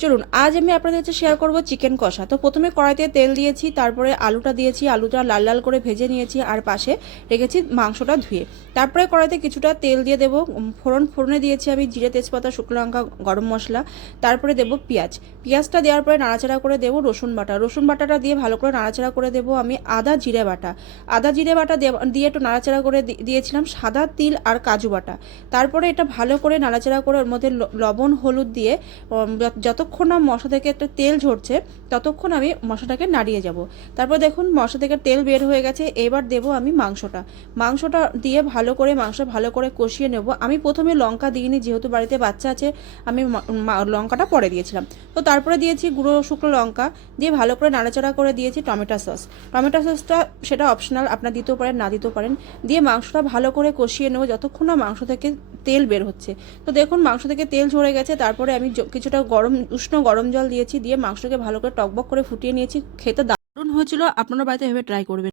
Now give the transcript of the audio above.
চলুন আজ আমি আপনাদের সাথে শেয়ার করব চিকেন কষা। তো প্রথমে কড়াইতে তেল দিয়েছি, তারপরে আলুটা দিয়েছি, আলুটা লাল লাল করে ভেজে নিয়েছি, আর পাশে রেখেছি মাংসটা ধুয়ে। তারপরে কড়াইতে কিছুটা তেল দিয়ে দেবো, ফোড়নে দিয়েছি আমি জিরে, তেজপাতা, শুকনো লঙ্কা, গরম মশলা, তারপরে দেবো পেঁয়াজটা দেওয়ার পরে নাড়াচাড়া করে দেবো রসুন বাটাটা দিয়ে ভালো করে নাড়াচাড়া করে দেবো আমি আদা জিরে বাটা দিয়ে একটু নাড়াচাড়া করে দিয়েছিলাম সাদা তিল আর কাজু বাটা। তারপরে এটা ভালো করে নাড়াচাড়া করে ওর মধ্যে লবণ হলুদ দিয়ে যতক্ষণ না মশলা থেকে একটা তেল ঝরছে ততক্ষণ আমি মশলাটাকে নাড়িয়ে যাব। তারপর দেখুন মশলা থেকে তেল বের হয়ে গেছে, এবার দেবো আমি মাংসটা দিয়ে ভালো করে কষিয়ে নেব। আমি প্রথমে লঙ্কা দিইনি, যেহেতু বাড়িতে বাচ্চা আছে আমি লঙ্কাটা পরে দিয়েছিলাম। তো তারপরে দিয়েছি গুঁড়ো শুকনো লঙ্কা দিয়ে ভালো করে নাড়াচাড়া করে দিয়েছি টমেটো সসটা সেটা অপশনাল, আপনারা দিতেও পারেন না দিতেও পারেন। দিয়ে মাংসটা ভালো করে কষিয়ে নেব যতক্ষণ না মাংস থেকে তেল বের হচ্ছে। তো দেখুন মাংস থেকে তেল ঝরে গেছে, তারপরে আমি কিছুটা উষ্ণ গরম জল দিয়েছি, দিয়ে মাংসটাকে ভালো করে টকবক করে ফুটিয়ে নিয়েছি। খেতে দারুণ হয়েছিল, আপনারা বাড়িতে এভাবে ট্রাই করবেন।